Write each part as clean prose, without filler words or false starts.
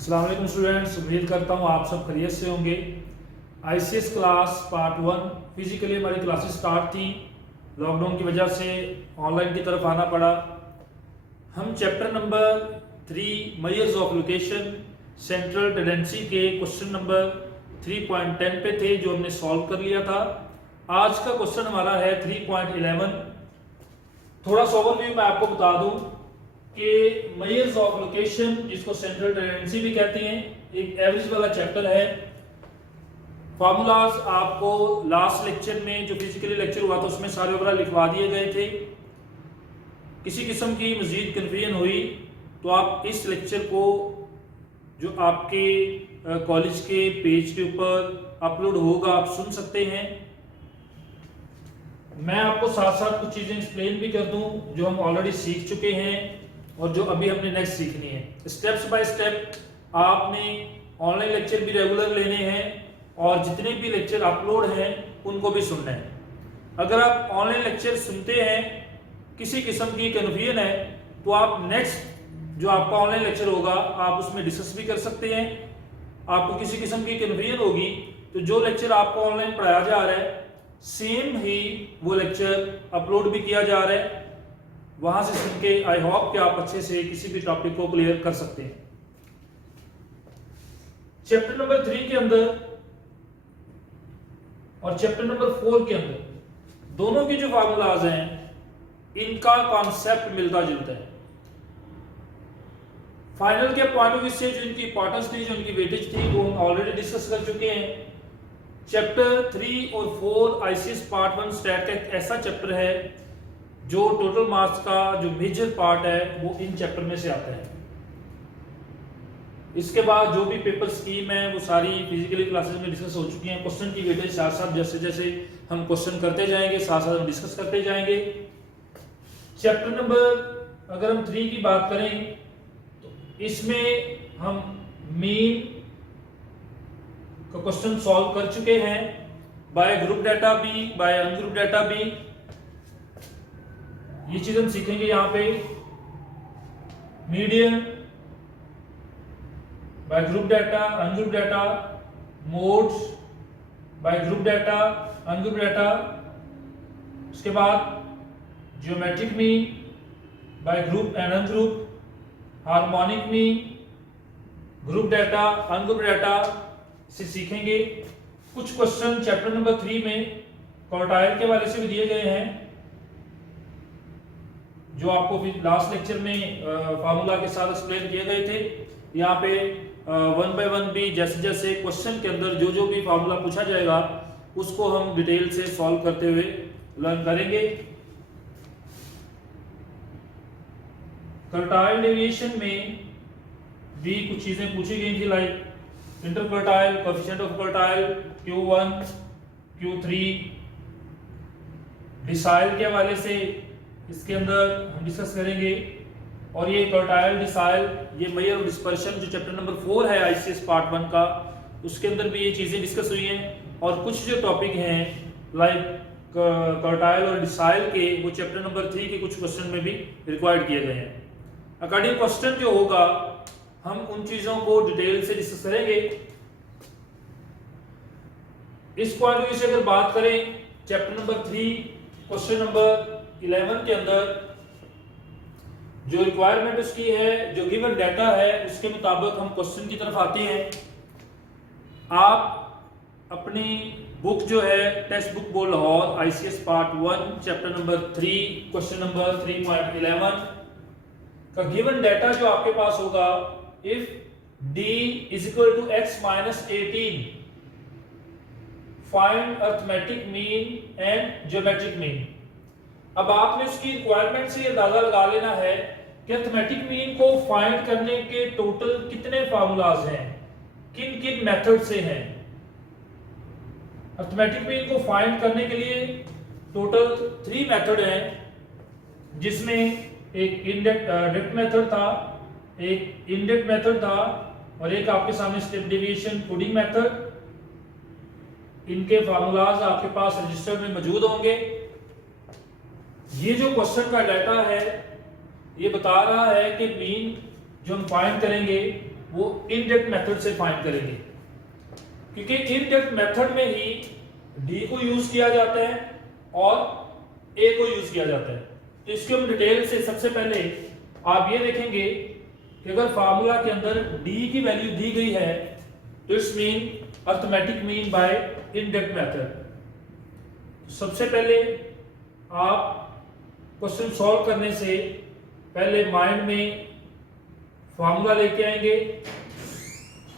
अस्सलाम वालेकुम स्टूडेंट्स, उम्मीद करता हूँ आप सब खैरियत से होंगे। आईसीएस क्लास पार्ट 1 फिजिकली हमारी क्लासेस स्टार्ट थी, लॉकडाउन की वजह से ऑनलाइन की तरफ आना पड़ा। हम chapter number 3 measures of location central tendency के क्वेश्चन नंबर 3.10 पे थे, जो हमने सॉल्व कर लिया था। आज का क्वेश्चन हमारा है 3.11। थोड़ा सा ओवरव्यू मैं आपको बता दूं कि मेजर्स ऑफ लोकेशन, जिसको सेंट्रल टेंडेंसी भी कहते हैं, एक एवरेज वाला चैप्टर है। फार्मूलाज आपको लास्ट लेक्चर में जो फिजिकली लेक्चर हुआ था उसमें सारे वगैरह लिखवा दिए गए थे। किसी किस्म की मजीद कन्फ्यूजन हुई तो आप इस लेक्चर को जो आपके कॉलेज के पेज के ऊपर अपलोड होगा आप सुन सकते हैं। मैं आपको साथ साथ कुछ चीज़ें एक्सप्लेन भी कर दूं जो हम ऑलरेडी सीख चुके हैं और जो अभी हमने नेक्स्ट सीखनी है। स्टेप्स बाय स्टेप आपने ऑनलाइन लेक्चर भी रेगुलर लेने हैं और जितने भी लेक्चर अपलोड हैं उनको भी सुनना है। अगर आप ऑनलाइन लेक्चर सुनते हैं, किसी किस्म की कन्फ्यूजन है, तो आप नेक्स्ट जो आपका ऑनलाइन लेक्चर होगा आप उसमें डिस्कस भी कर सकते हैं। आपको किसी किस्म की कन्फ्यूजन होगी तो जो लेक्चर आपको ऑनलाइन पढ़ाया जा रहा है सेम ही वो लेक्चर अपलोड भी किया जा रहा है, वहां से सुन के आई होप कि आप अच्छे से किसी भी टॉपिक को क्लियर कर सकते हैं। चैप्टर नंबर 3 के अंदर और चैप्टर नंबर 4 के अंदर दोनों की जो फार्मूलाज हैं इनका कॉन्सेप्ट मिलता जुलता है। फाइनल के पॉइंट ऑफ व्यू से जो इनकी इंपॉर्टेंस थी, जो इनकी वेटेज थी, वो हम ऑलरेडी डिस्कस कर चुके हैं। चैप्टर 3 और 4 आईसीएस पार्ट 1 स्टैट का एक ऐसा चैप्टर है जो टोटल मार्क्स का जो मेजर पार्ट है वो इन चैप्टर में से आता है। इसके बाद जो भी पेपर स्कीम है वो सारी फिजिकली क्लासेस में डिस्कस हो चुकी हैं। क्वेश्चन की वेटेज साथ साथ जैसे जैसे हम क्वेश्चन करते जाएंगे साथ साथ हम डिस्कस करते जाएंगे। चैप्टर नंबर अगर हम 3 की बात करें तो इसमें हम मीन का क्वेश्चन सॉल्व कर चुके हैं, बाय ग्रुप डाटा भी बाय अनग्रुप डाटा भी। ये चीज हम सीखेंगे यहाँ पे। Median bye group data ungroup data, modes bye group data ungroup data. उसके बाद geometric mean by group and ungroup, harmonic mean, group data ungroup data से सीखेंगे। कुछ क्वेश्चन चैप्टर नंबर 3 में क्वार्टाइल के वाले से भी दिए गए हैं, जो आपको लास्ट लेक्चर में फार्मूला के साथ एक्सप्लेन किए गए थे। यहाँ पे 1 बाय 1 भी जैसे जैसे क्वेश्चन के अंदर जो जो भी फार्मूला पूछा जाएगा उसको हम डिटेल से सॉल्व करते हुए लर्न करेंगे। क्वार्टाइल डेविएशन में भी कुछ चीजें पूछी गई थी, like interquartile, coefficient of quartile, Q1, Q3। Decile के हवाले से इसके अंदर हम डिस्कस करेंगे। और ये क्वार्टाइल, डिसाइल, ये मेजर ऑफ डिस्पर्शन जो चैप्टर नंबर 4 है आईसीएस पार्ट 1 का, उसके अंदर भी ये चीजें डिस्कस हुई हैं। और कुछ जो टॉपिक हैं लाइक क्वार्टाइल और डिसाइल के, वो चैप्टर नंबर 3 के कुछ क्वेश्चन में भी रिक्वायर्ड किए गए हैं। अकॉर्डिंग क्वेश्चन जो होगा हम उन चीजों को डिटेल से डिस्कस करेंगे। इस पॉइंट ऑफ व्यू से अगर बात करें चैप्टर नंबर 3 क्वेश्चन नंबर 11 के अंदर जो रिक्वायरमेंट उसकी है, जो गिवन डाटा है, उसके मुताबिक हम क्वेश्चन की तरफ आते हैं। आप अपनी बुक जो है text book board Lahore ICS part 1 chapter number 3 question number 3.11 का गिवन डाटा जो आपके पास होगा, if d is equal to x minus 18 find arithmetic mean and geometric mean। अब आपने उसकी रिक्वायरमेंट से अंदाजा लगा लेना है कि अरिथमेटिक मीन को फाइंड करने के टोटल कितने फार्मूलाज हैं, किन किन मेथड से हैं। अरिथमेटिक मीन को फाइंड करने के लिए टोटल 3 मेथड हैं, जिसमें एक डायरेक्ट मेथड था, एक इनडायरेक्ट मेथड था और एक आपके सामने स्टेप डेविएशन कोडिंग मेथड। इनके फार्मूलाज आपके पास रजिस्टर में मौजूद होंगे। ये जो क्वेश्चन का डाटा है ये बता रहा है कि मीन जो हम फाइंड करेंगे वो इनडायरेक्ट मेथड से फाइंड करेंगे, क्योंकि इनडायरेक्ट मेथड में ही डी को यूज किया जाता है और ए को यूज किया जाता है। तो इसको हम डिटेल से सबसे पहले आप ये देखेंगे कि अगर फार्मूला के अंदर डी की वैल्यू दी गई है तो it's mean arithmetic mean by indirect method. सबसे पहले आप क्वेश्चन सॉल्व करने से पहले माइंड में फार्मूला लेके आएंगे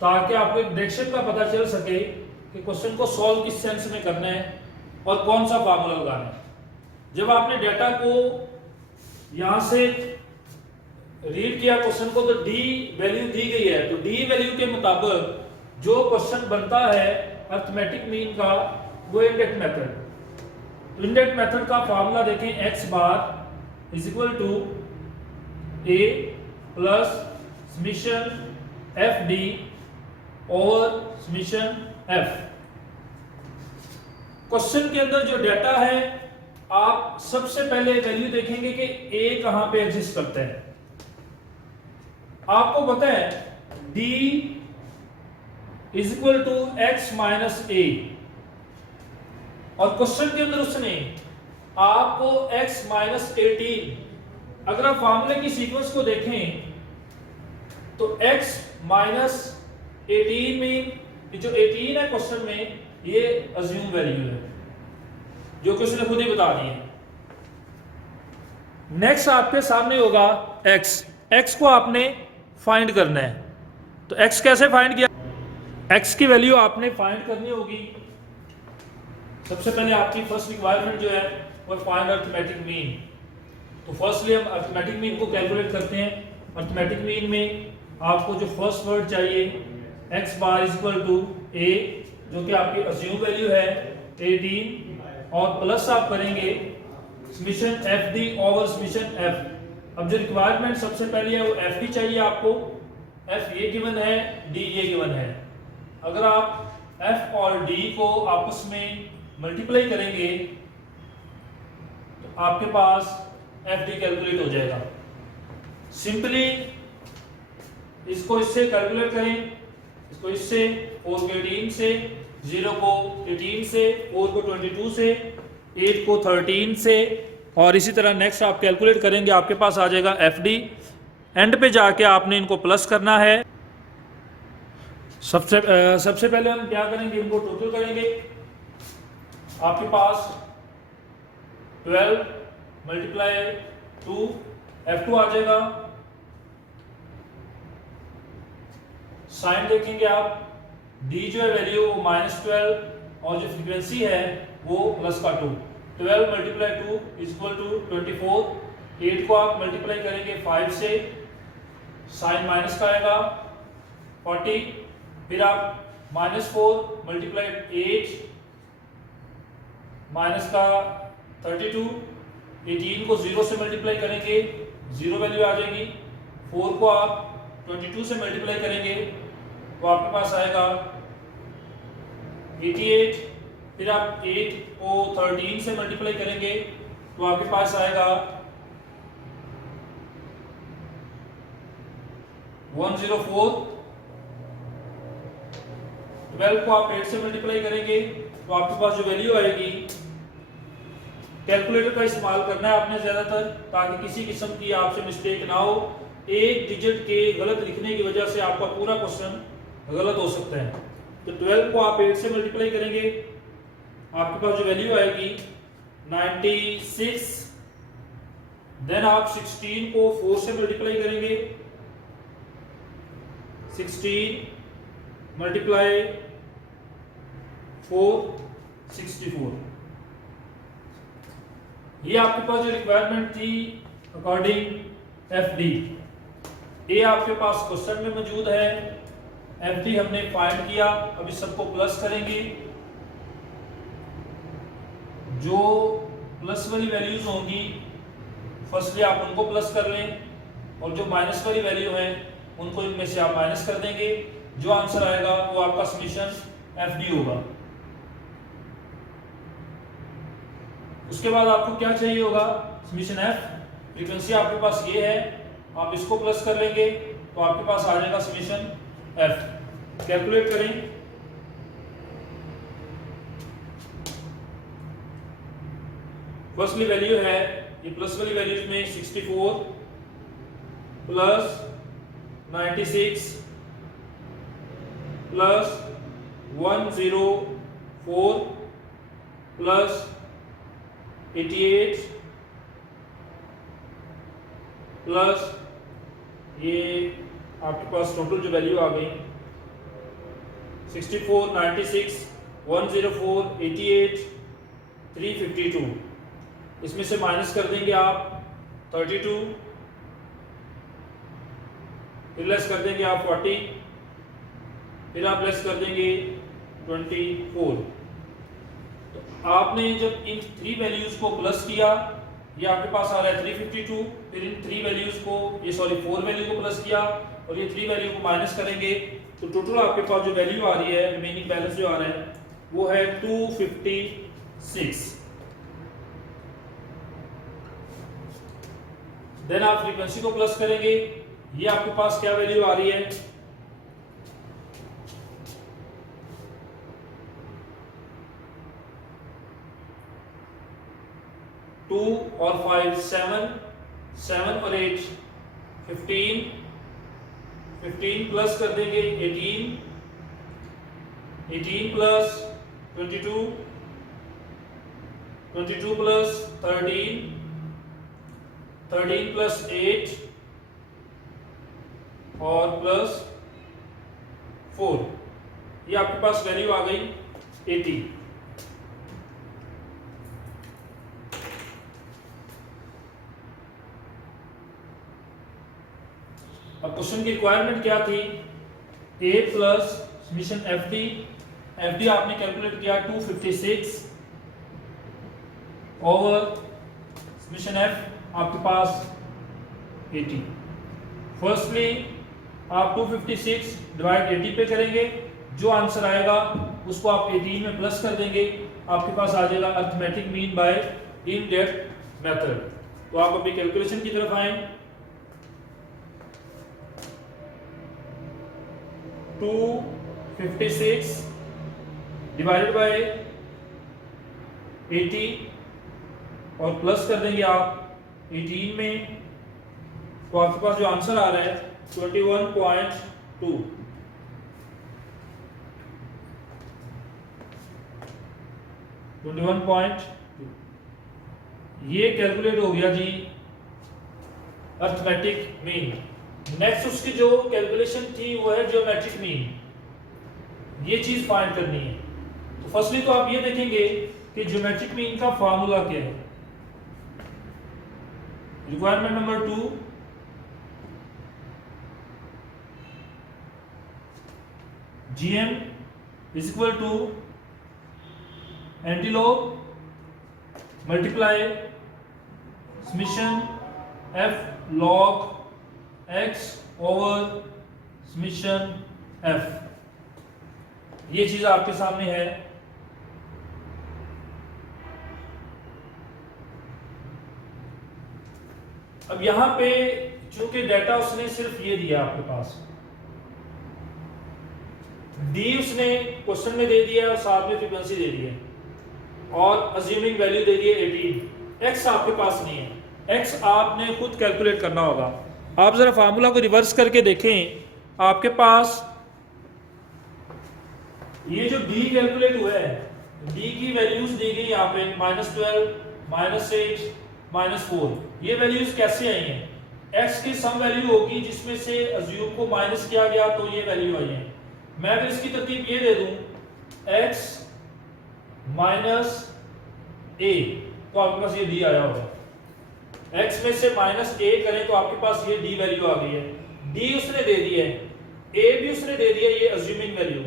ताकि आपको एक डायरेक्शन का पता चल सके कि क्वेश्चन को सॉल्व किस सेंस में करना है और कौन सा फार्मूला लगाना है। जब आपने डेटा को यहां से रीड किया क्वेश्चन को तो डी वैल्यू दी गई है, तो डी वैल्यू के मुताबिक जो क्वेश्चन बनता है अर्थमेटिक मीन का वो इनडायरेक्ट मेथड। तो इनडायरेक्ट मेथड का फार्मूला देखें, x bar is equal to a plus summation f d over summation f. Question के अंदर जो डेटा है आप सबसे पहले वैल्यू देखेंगे कि a कहां पे एग्जिस्ट करता है। आपको पता है d is equal to x minus a, और क्वेश्चन के अंदर उसने आपको x माइनस 18, अगर आप फार्मूले की सीक्वेंस को देखें तो x माइनस 18 में जो 18 है क्वेश्चन में ये अज्यूम वैल्यू है जो कि उसने खुद ही बता दी है। नेक्स्ट आपके सामने होगा x को आपने फाइंड करना है। तो x कैसे फाइंड किया, x की वैल्यू आपने फाइंड करनी होगी। सबसे पहले आपकी फर्स्ट रिक्वायरमेंट जो है वो फाइंड अर्थमेटिक मीन। तो फर्स्टली हम अर्थमेटिक मीन को कैलकुलेट करते हैं। अर्थमेटिक मीन में आपको जो फर्स्ट वर्ड चाहिए x bar is equal to a, जो कि आपकी अज्यूम वैल्यू है 18, और प्लस आप करेंगे summation f d over summation F. अब जो रिक्वायरमेंट सबसे पहले है वो एफ डी चाहिए आपको, एफ ये गिवन है, डी ये गिवन है। अगर आप एफ और डी को आपस में मल्टीप्लाई करेंगे तो आपके पास एफ डी कैलकुलेट हो जाएगा। सिंपली इसको इससे कैलकुलेट करें, इसको इससे 4 को 18 से, 0 को 18 से, 4 को 22 से, 8 को 13 से, और इसी तरह नेक्स्ट आप कैलकुलेट करेंगे आपके पास आ जाएगा एफ डी। एंड पे जाके आपने इनको प्लस करना है। सबसे पहले हम क्या करेंगे, इनको टोटल करेंगे। आपके पास 12 मल्टीप्लाई 2 F2 आ जाएगा। साइन देखेंगे आप, D जो है वैल्यू वो -12 और जो फ्रीक्वेंसी है वो प्लस का 2। 12 मल्टीप्लाई 2 इज इक्वल टू 24। 8 को आप मल्टीप्लाई करेंगे 5 से, साइन माइनस का आएगा 40। फिर आप -4 मल्टीप्लाई 8 माइनस का 32। 18 को 0 से मल्टीप्लाई करेंगे, 0 वैल्यू आ जाएगी। 4 को आप 22 से मल्टीप्लाई करेंगे तो आपके पास आएगा 88। फिर आप 8 को 13 से मल्टीप्लाई करेंगे तो आपके पास आएगा 104। 12 को आप 8 से मल्टीप्लाई करेंगे तो आपके पास जो वैल्यू आएगी, कैलकुलेटर का इस्तेमाल करना है आपने ज्यादातर ताकि किसी किस्म की आपसे मिस्टेक ना हो। एक डिजिट के गलत लिखने की वजह से आपका पूरा क्वेश्चन गलत हो सकता है। तो 12 को आप 8 से मल्टीप्लाई करेंगे, आपके पास जो वैल्यू आएगी 96। देन आप 16 को 4 से मल्टीप्लाई करेंगे, 16 मल्टीप्लाई 4 64। ये आपके पास जो रिक्वायरमेंट थी अकॉर्डिंग एफ डी, ए आपके पास क्वेश्चन में मौजूद है, एफ डी हमने फाइंड किया। अब इस सबको प्लस करेंगे, जो प्लस वाली वैल्यूज होंगी फर्स्टली आप उनको प्लस कर लें और जो माइनस वाली वैल्यू है उनको इनमें से आप माइनस कर देंगे। जो आंसर आएगा वो आपका समेशन एफ डी होगा। उसके बाद आपको क्या चाहिए होगा, समेशन एफ। फ्रीक्वेंसी आपके पास ये है, आप इसको प्लस कर लेंगे तो आपके पास आ जाएगा समेशन एफ। कैलकुलेट करें। फर्स्टली वैल्यू है ये प्लस वाली वैल्यूज में 64 प्लस 96 प्लस 104 प्लस 88 प्लस ये आपके पास टोटल जो वैल्यू आ गई 64, 96, 104, 88, 352। इसमें से माइनस कर देंगे आप 32, फिर लेस कर देंगे आप 40, फिर आप लेस कर देंगे 24। तो आपने जब इन 3 वैल्यूज को प्लस किया, ये आपके पास आ रहा है 352, फिर इन 3 वैल्यूज को ये 4 वैल्यू को प्लस किया और ये 3 वैल्यू को माइनस करेंगे तो टोटल आपके पास जो वैल्यू आ रही है, रिमेनिंग बैलेंस जो आ रहा है वो है 256। देन आप फ्रीक्वेंसी को प्लस करेंगे, ये आपके पास क्या वैल्यू आ रही है 2 और 5 7, 7 और 8 15, 15 प्लस कर देंगे 18, 18 प्लस 22, 22 प्लस 13, 13 प्लस 8 और प्लस 4, ये आपके पास वैल्यू आ गई 80। अब क्वेश्चन की रिक्वायरमेंट क्या थी, ए प्लस समीशन एफ डी आपने कैलकुलेट किया 256 ओवर समीशन एफ आपके पास 80। फर्स्टली आप 256 डिवाइड 80 पे करेंगे, जो आंसर आएगा उसको आप 18 में प्लस कर देंगे, आपके पास आ जाएगा arithmetic mean by in depth method. तो आप अपनी कैलकुलेशन की तरफ आए। 256 डिवाइडेड बाय 80 और प्लस कर देंगे आप 18 में, तो आपके पास जो आंसर आ रहा है 21.2। ये कैलकुलेट हो गया जी अरिथमेटिक मीन। नेक्स्ट उसकी जो कैलकुलेशन थी वो है ज्योमेट्रिक मीन। ये चीज फाइंड करनी है। तो फर्स्टली तो आप ये देखेंगे कि ज्योमेट्रिक मीन का फार्मूला क्या है। Requirement number 2, GM is equal to antelope multiply summation F log X over summation F। ये चीज आपके सामने है। अब यहां पे चूंकि डाटा उसने सिर्फ ये दिया आपके पास, डी उसने क्वेश्चन में दे दिया और साथ में फ्रीक्वेंसी दे दी है और अज्यूमिंग वैल्यू दे दी है 18। एक्स आपके पास नहीं है, एक्स आपने खुद कैलकुलेट करना होगा। आप जरा फार्मूला को रिवर्स करके देखें, आपके पास ये जो डी कैलकुलेट हुआ है, डी की वैल्यूज दी गई यहाँ पे -12, -8, -4। ये वैल्यूज कैसे आई हैं? एक्स की सम वैल्यू होगी जिसमें से अज्यूम को माइनस किया गया तो ये वैल्यू आई है। मैं अगर इसकी तरतीब ये दे दूं x -a तो आपके पास ये d आया होगा। x में से -a करें तो आपके पास ये d वैल्यू आ गई है। d उसने दे दी है, a भी उसने दे दिया, ये अज्यूमिंग वैल्यू।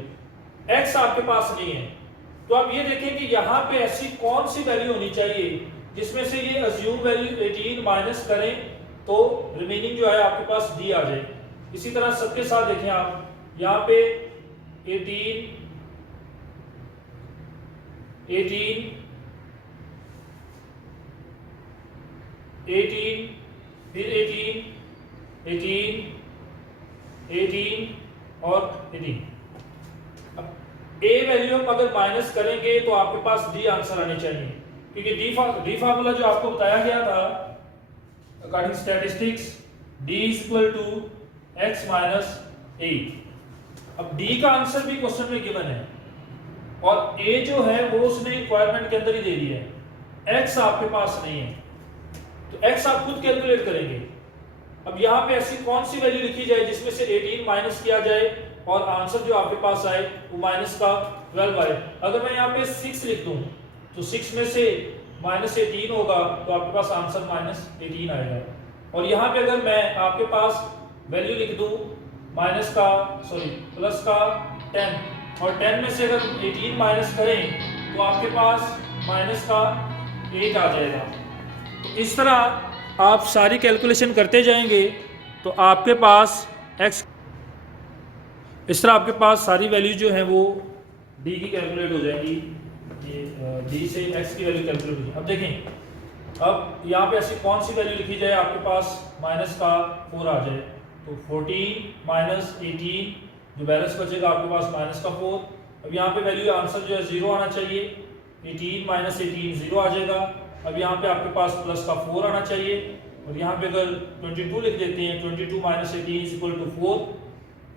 x आपके पास नहीं है, तो आप ये देखें कि यहाँ पे ऐसी कौन सी वैल्यू होनी चाहिए जिसमें से ये अज्यूम वैल्यू 18 माइनस करें तो रिमेनिंग जो है आपके पास d आ जाए। इसी तरह सबके साथ देखें आप, यहाँ पे 18 फिर 18 और 18। अब ए वैल्यू हम अगर माइनस करेंगे तो आपके पास डी आंसर आने चाहिए, क्योंकि डी फार्मूला जो आपको बताया गया था according statistics, d is equal to x minus a. अब डी का आंसर भी क्वेश्चन में गिवन है और ए जो है वो उसने रिक्वायरमेंट के अंदर ही दे दिया है, एक्स आपके पास नहीं है, तो एक्स आप खुद कैलकुलेट करेंगे। अब यहाँ पे ऐसी कौन सी वैल्यू लिखी जाए जिसमें से 18 माइनस किया जाए और आंसर जो आपके पास आए वो माइनस का 12 आए। अगर मैं यहाँ पे 6 लिख दूं तो 6 में से माइनस 18 होगा तो आपके पास आंसर माइनस 18 आएगा। और यहाँ पे अगर मैं आपके पास वैल्यू लिख दूं प्लस का 10 और 10 में से अगर 18 माइनस करें तो आपके पास माइनस का 8 आ जाएगा। तो इस तरह आप सारी कैलकुलेशन करते जाएंगे तो आपके पास x, इस तरह आपके पास सारी वैल्यू जो है वो d की कैलकुलेट हो जाएंगी, d से x की वैल्यू कैलकुलेट हो जाएगी। अब देखें, अब यहाँ पे ऐसी कौन सी वैल्यू लिखी जाए आपके पास माइनस का 4 आ जाए, तो 14 माइनस 18 जो बैलेंस बचेगा आपके पास माइनस का 4। अब यहाँ पे वैल्यू आंसर जो है 0 आना चाहिए, 18 माइनस 18 0 आ जाएगा। अब यहाँ पे आपके पास प्लस का 4 आना चाहिए और यहाँ पे अगर 22 लिख देते हैं, 22 माइनस 18 इज इक्वल टू 4।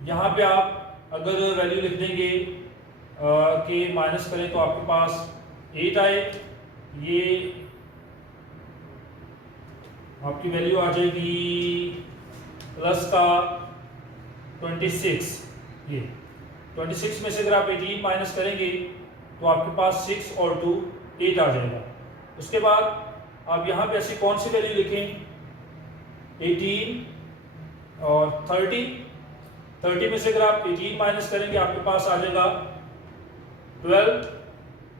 यहाँ पे आप अगर वैल्यू लिख देंगे कि माइनस करें तो आपके पास 8 आए, ये आपकी वैल्यू आ जाएगी प्लस का 26। ये 26 में से अगर आप 18 माइनस करेंगे तो आपके पास 6 और 2 8 आ जाएगा। उसके बाद आप यहाँ पे ऐसी कौन सी वैल्यू लिखें, 18 और 30 में से अगर आप 18 माइनस करेंगे आपके पास आ जाएगा 12।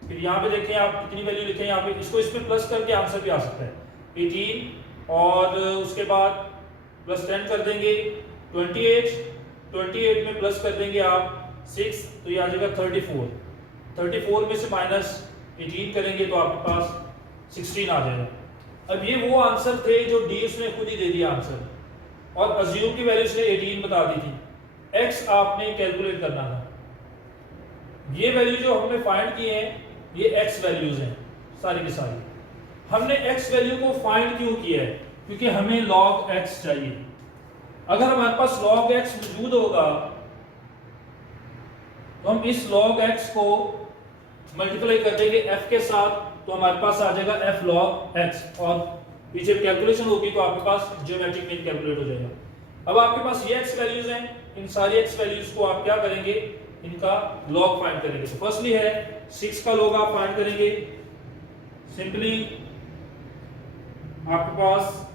फिर यहाँ पे देखें आप कितनी वैल्यू लिखें, यहाँ पे इसको इसमें प्लस करके आंसर भी आ सकता है, 18 और उसके बाद प्लस 10 कर देंगे 28 में प्लस कर देंगे आप 6 तो ये आ जाएगा 34 में से माइनस 18 करेंगे तो आपके पास 16 आ जाएगा। अब ये वो आंसर थे जो डी उसने खुद ही दे दिया आंसर और अज्यूम की वैल्यू उसने 18 बता दी थी, एक्स आपने कैलकुलेट करना था। ये वैल्यू जो हमने फाइंड की है ये एक्स वैल्यूज हैं सारी की सारी। हमने एक्स वैल्यू को फाइंड क्यों किया है, क्योंकि हमें log x चाहिए। अगर हमारे पास log x मौजूद होगा तो हम इस log x को मल्टीप्लाई कर देंगे f के साथ तो हमारे पास आ जाएगा f log x और पीछे कैलकुलेशन होगी तो आपके पास ज्योमेट्रिक मीन कैलकुलेट हो जाएगा। अब आपके पास ये x वैल्यूज हैं, इन सारी x वैल्यूज को आप क्या करेंगे, इनका log फाइंड करेंगे। तो फर्स्टली है 6 का log आप फाइंड करेंगे, सिंपली आपके पास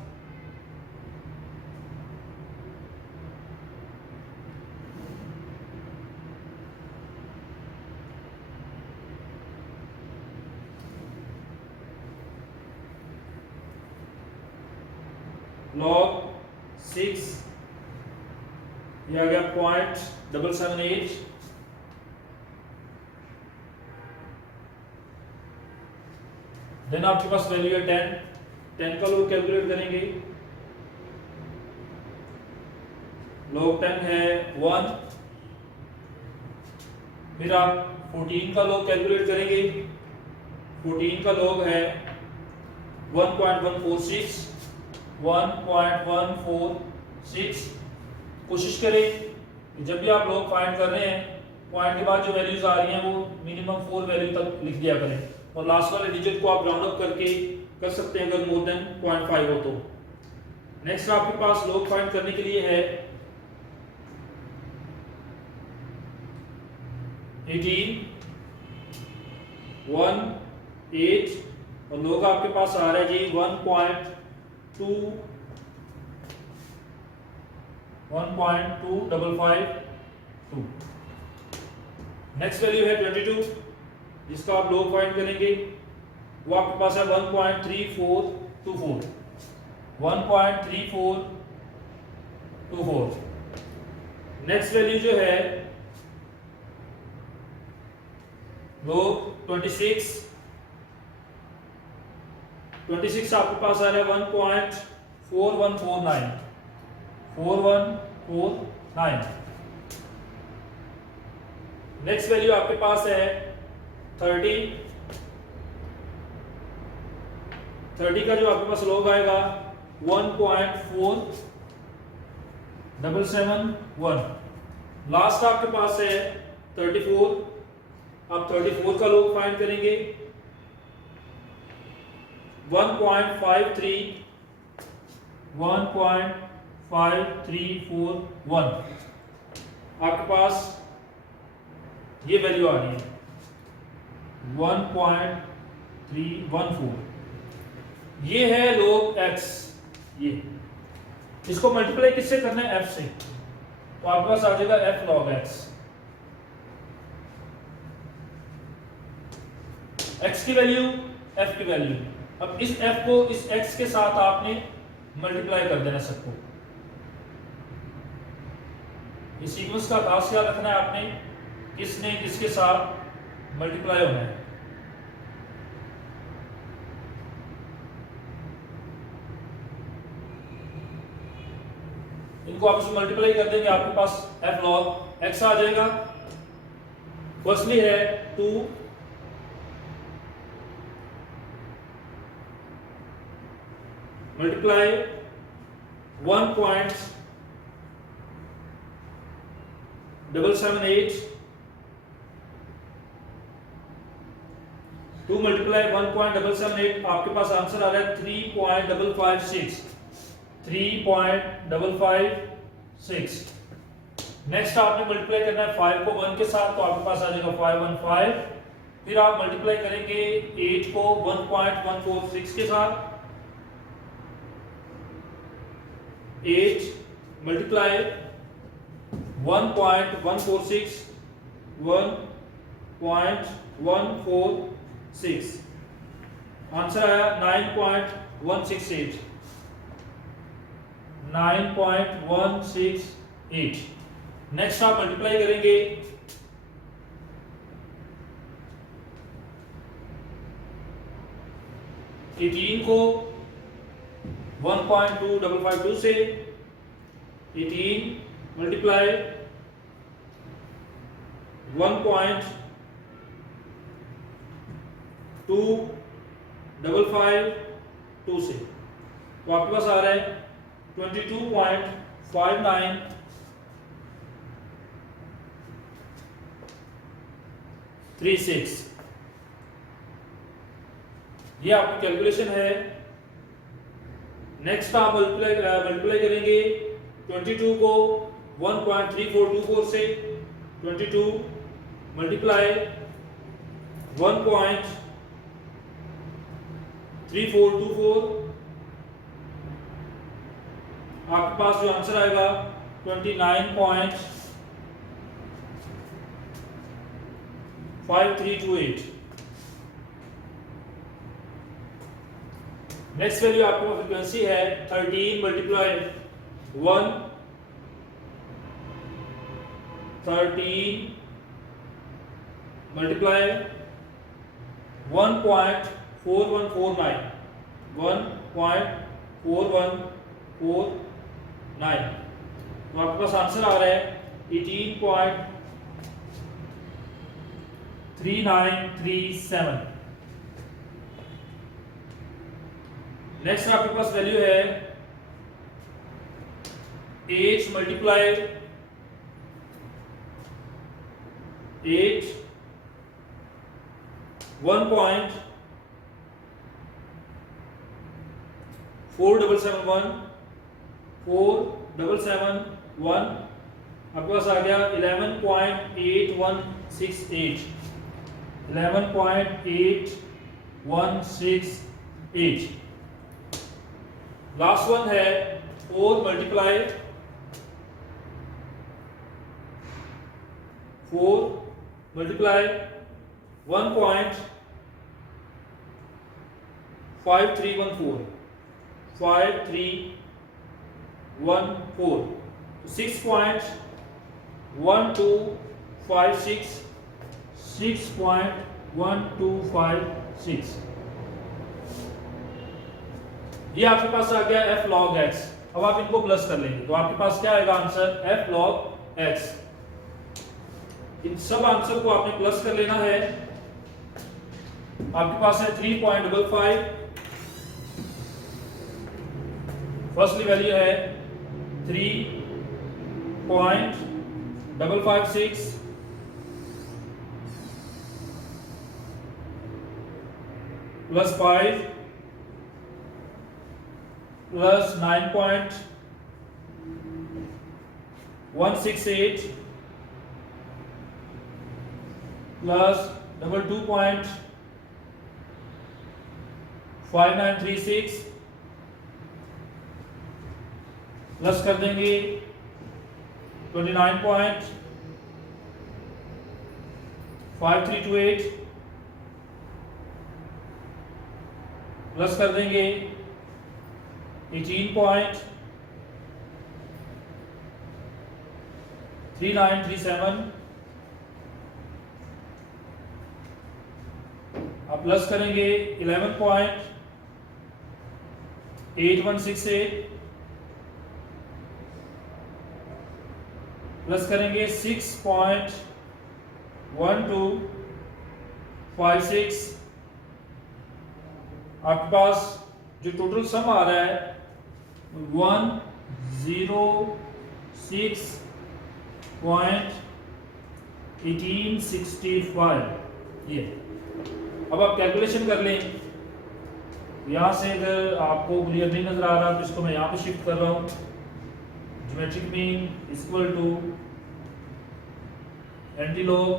log 6 ये आ गया 0.778, देन आपके पास वैल्यू है 10 का लोग कैलकुलेट करेंगे, log 10 है 1। फिर आप 14 का log कैलकुलेट करेंगे, 14 का log है 1.146। कोशिश करें कि जब भी आप log फाइंड कर रहे हैं पॉइंट के बाद जो वैल्यूज आ रही हैं वो मिनिमम 4 वैल्यू तक लिख दिया करें और लास्ट वाले डिजिट को आप राउंड अप करके कर सकते हैं अगर मोर देन 0.5 हो तो। नेक्स्ट आपके पास log फाइंड करने के लिए है 18 1 8 और log आपके पास आ रहा है जी 1.2552। नेक्स्ट वैल्यू है 22 जिसका आप log फाइंड करेंगे, वो आपके पास है 1.3424। नेक्स्ट वैल्यू जो है log 26 आपके पास आ रहा है 1.4149। नेक्स्ट वैल्यू आपके पास है 30 का जो आपके पास लॉग आएगा 1.4771। लास्ट आपके पास है 34। आप 34 का लॉग फाइंड करेंगे 1.5341 आपके पास ये वैल्यू आ रही है 1.314। ये है log x। ये इसको मल्टीप्लाई किससे करना है? f से। तो आपके पास आ जाएगा f log x। x की वैल्यू f की वैल्यू। अब इस f को इस x के साथ आपने मल्टीप्लाई कर देना सबको। इस सीक्वेंस का खास ख्याल रखना है आपने, किसने किसके साथ मल्टीप्लाई होना है। इनको आप इसमें मल्टीप्लाई कर देंगे, आपके पास f log x आ जाएगा। फर्स्टली है 2 मल्टीप्लाई 1.778, 2 मल्टीप्लाई 1.778, आपके पास आंसर आ रहा है 3.556। 3.556। नेक्स्ट आपने मल्टीप्लाई करना है 5 को 1 के साथ, तो आपके पास आ जाएगा 515। फिर आप मल्टीप्लाई करेंगे 8 को 1.146 के साथ, 8 मल्टीप्लाई 1.146, 1.146, आंसर आया 9.168। 9.168। नेक्स्ट आप मल्टीप्लाई करेंगे 18 को 1.2552 से, 18 मल्टीप्लाई 1.2552 से, तो आपके पास आ रहा है 22.5936। ये आपकी कैलकुलेशन है। नेक्स्ट आप मल्टीप्लाई करेंगे 22 को 1.3424 से, 22 मल्टीप्लाई 1.3424, आपके पास जो आंसर आएगा 29.5328। नेक्स्ट वैल्यू आपके पास फ्रीक्वेंसी है 13 मल्टीप्लाई 1, 13 मल्टीप्लाई 1.4149, 1.4149, तो आपके पास आंसर आ रहा है 18.3937। नेक्स्ट आपके पास वैल्यू है 8 मल्टीप्लाई 8, 1.4771, 4771, आपके पास आ गया 11.8168, 11.8168। लास्ट वन है 4 मल्टीप्लाई 1.5314, 5314, 6.1256, 6.1256। ये आपके पास आ गया f log x। अब आप इनको प्लस कर लेंगे तो आपके पास क्या आएगा आंसर f log x। इन सब आंसर को आपने प्लस कर लेना है। आपके पास है 3.55, फर्स्टली वैल्यू है 3.556 प्लस 5 प्लस 9.168 प्लस 22.5936 प्लस कर देंगे 29.5328 प्लस कर देंगे 18.3937 अब प्लस करेंगे 11.8168 प्लस करेंगे 6.1256। आपके पास जो टोटल सम आ रहा है 106.1865 ये। अब आप कैलकुलेशन कर लें। यहां से अगर आपको क्लियर नहीं नजर आ रहा तो इसको मैं यहां पे शिफ्ट कर रहा हूं। Geometric mean equal to antilog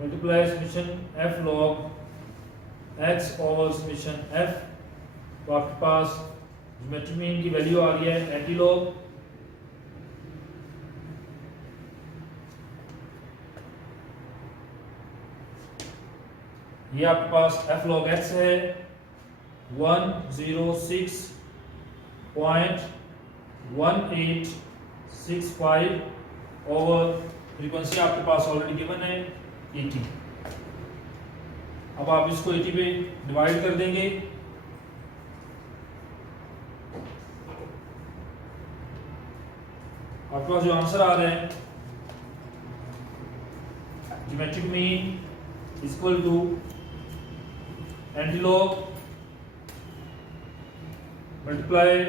multiply summation f log x over summation f। तो आपके पास ज्योमेट्रिक मीन की वैल्यू आ रही है एंटीलॉग ये आपके पास f log x है 106.1865 ओवर फ्रीक्वेंसी आपके पास ऑलरेडी गिवन है 80। अब आप इसको 80 पे डिवाइड कर देंगे। आपके पास जो आंसर आ रहा है geometric mean equal to antilog multiply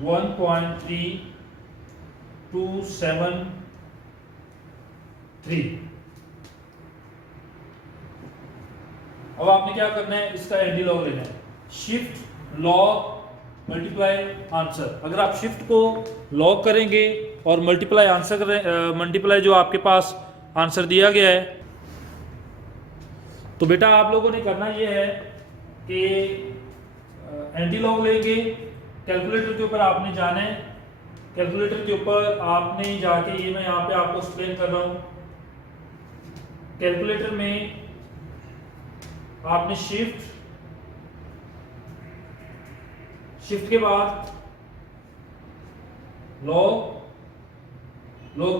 1.3273। अब आपने क्या करना है, इसका एंटीलॉग लेना है। Shift log multiply answer. अगर आप शिफ्ट को लॉग करेंगे और मल्टीप्लाई आंसर करें, मल्टीप्लाई जो आपके पास आंसर दिया गया है, तो बेटा आप लोगों ने करना ये है कि एंटीलॉग लेंगे। कैलकुलेटर के ऊपर आपने जाना है। कैलकुलेटर के ऊपर आपने जाके, ये मैं यहाँ पे आपको एक्सप्लेन कर रहा हूँ। कैलकुलेटर में आपने शिफ्ट के बाद लॉग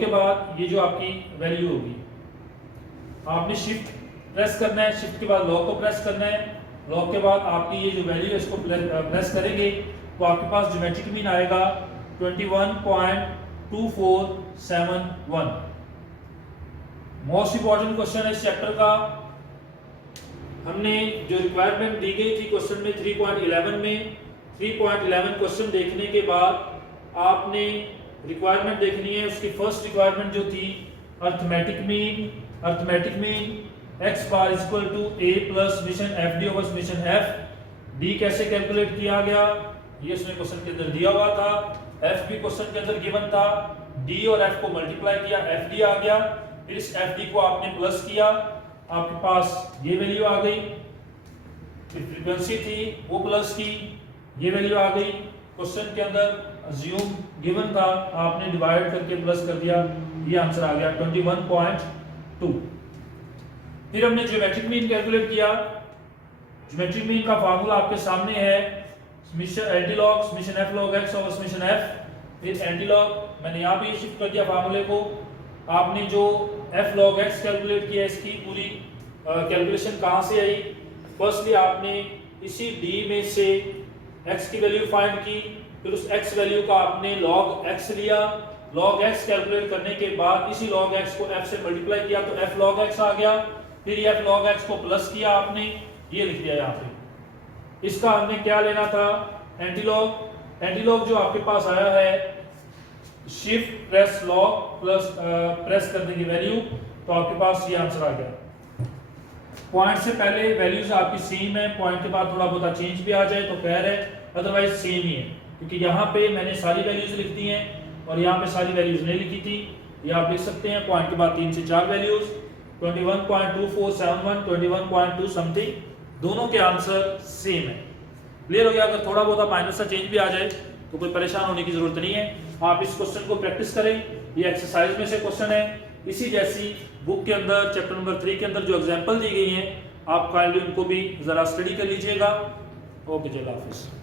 के बाद ये जो आपकी वैल्यू होगी, आपने शिफ्ट प्रेस करना है, शिफ्ट के बाद लॉग को प्रेस करना है, लॉग के बाद आपकी ये जो वैल्यू है इसको प्रेस करेंगे तो आपके पास ज्योमेट्रिक मीन आएगा 21.2471। मोस्ट इंपॉर्टेंट क्वेश्चन है इस चैप्टर का। हमने जो रिक्वायरमेंट दी गई थी क्वेश्चन में 3.11 में 3.11 क्वेश्चन देखने के बाद आपने रिक्वायरमेंट देखनी है। उसकी फर्स्ट रिक्वायरमेंट जो थी arithmetic mean x bar equal to a plus summation fd over summation f। d कैसे कैलकुलेट किया गया, ये इसमें क्वेश्चन के अंदर दिया हुआ था। f भी क्वेश्चन के अंदर गिवन था। d और f को मल्टीप्लाई किया, fd आ गया। फिर इस fd को आपने प्लस किया, आपके पास ये वैल्यू आ गई। फिर फ्रीक्वेंसी थी वो प्लस की, ये वैल्यू आ गई। क्वेश्चन के अंदर अज्यूम गिवन था, आपने डिवाइड करके प्लस कर दिया, ये आंसर आ गया 21.2। फिर हमने ज्योमेट्रिक मीन कैलकुलेट किया। ज्योमेट्रिक मीन का फार्मूला आपके सामने है, antilog summation f log x over summation f। फिर एंटीलॉग मैंने यहाँ पे शिफ्ट कर दिया फार्मूले को। आपने जो f log x कैलकुलेट किया, इसकी पूरी कैलकुलेशन कहाँ से आई? फर्स्टली आपने इसी d में से x की वैल्यू फाइंड की, फिर उस x वैल्यू का आपने log x लिया, log x कैलकुलेट करने के बाद इसी log x को f से मल्टीप्लाई किया तो f log x आ गया, फिर f log x को प्लस किया आपने, ये लिख दिया यहाँ पे। इसका हमने क्या लेना था, एंटीलॉग। एंटीलॉग जो आपके पास आया है shift press log plus press करने की वैल्यू, तो आपके पास ये आंसर आ गया। पॉइंट से पहले वैल्यूज आपकी सेम है, पॉइंट के बाद थोड़ा बहुत चेंज भी आ जाए तो खैर है, अदरवाइज सेम ही है, क्योंकि यहाँ पे मैंने सारी वैल्यूज लिख दी हैं और यहाँ पे सारी वैल्यूज नहीं लिखी थी। ये आप लिख सकते हैं पॉइंट के बाद 3 से 4 वैल्यूज 21.2471 21.2 समथिंग, दोनों के आंसर सेम है। क्लियर हो गया। अगर थोड़ा बहुत माइनस सा चेंज भी आ जाए तो कोई परेशान होने की जरूरत नहीं है। आप इस क्वेश्चन को प्रैक्टिस करें, ये एक्सरसाइज में से क्वेश्चन है, इसी जैसी बुक के अंदर चैप्टर नंबर 3 के अंदर जो एग्जाम्पल दी गई हैं आप काइंडली उनको भी जरा स्टडी कर लीजिएगा। ओके, चलो हाफिज़।